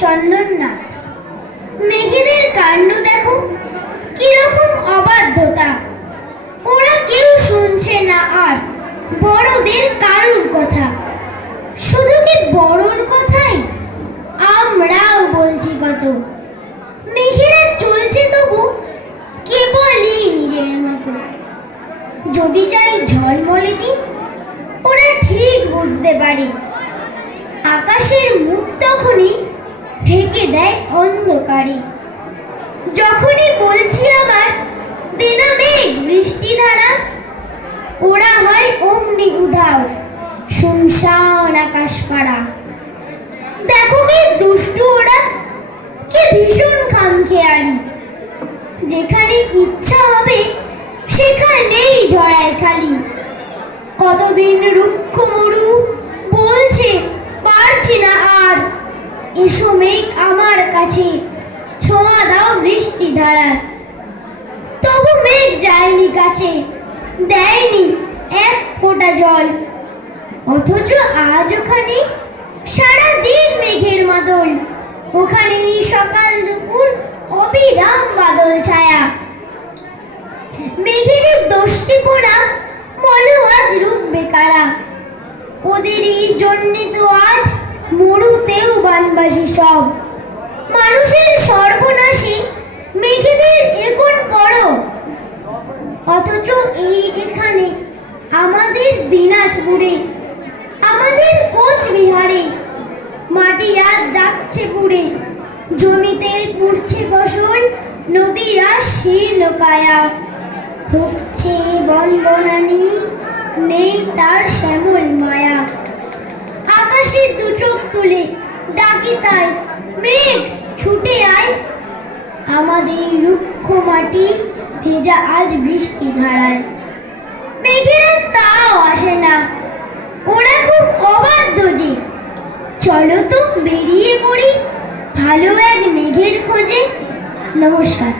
চন্দননাথ। মেঘেদের কাণ্ড দেখো, কিরকম অবাধ্যতা। ওরা কেউ শুনছে না আর বড়দের কারুর কথা। শুধু কি বড়র কথাই, আমরাও বলছি কত। মেঘেরা চলছে তবু কেবলই নিজের মতো। যদি চাই ঝলমলে দিন, ওরা ঠিক বুঝতে পারে আকাশের মুখ তখনই ঢেকে দেয় অন্ধকারে। যখনই বলছি আবার দেনা মেঘ বৃষ্টি ধারা, ওরা হয় অমনি উধাও, শুনশান আকাশ পাড়া। দেখো কি দুষ্টু ওরা, কি ভীষণ খামখেয়ালি। যেখানে ইচ্ছা হবে সেখানেই ঝড়ায় খালি। কতদিন রুক্ষ মরু বলছে পারছি না আর, এসো মেঘ আমার কাছে, ছোঁয়া দাও বৃষ্টি ধারা। তবু মেঘ যায়নি কাছে, দেয়নি এক ফোঁটা জল। অথচ আজ ওখানে সারাদিন মেঘের মাদল। ওখানেই সকাল দুপুর অবিরাম বাদল ছায়া। মেঘের দোষটি পোড়া বলো আজ রূপ বেকারা। ওদেরই জন্যে তো আজ মরুতেও বানবাসী সব। মানুষের সর্বনাশী মেঘেদের এখন পড়। অথচ এই এখানে আমাদের দিনাজপুরে, আমাদের কোচবিহারে মাটি আজ যাচ্ছে পুড়ে। জমিতে পুড়ছে ফসল, নদীরা শীর্ণ কায়া। ঢুকছে বনবনানি, নেই তার শ্যামল মায়া। আকাশে দু চোখ তুলে ডাকি তাই, মেঘ ছুটে আয়। আমাদের রুক্ষ মাটি ভেজা আজ বৃষ্টি ধারায়। মেঘেরা তাও আসে না, ওরা খুব অবাধ্য যে। চলো তো বেরিয়ে পড়ি ভালো এক মেঘের খোঁজে। নমস্কার।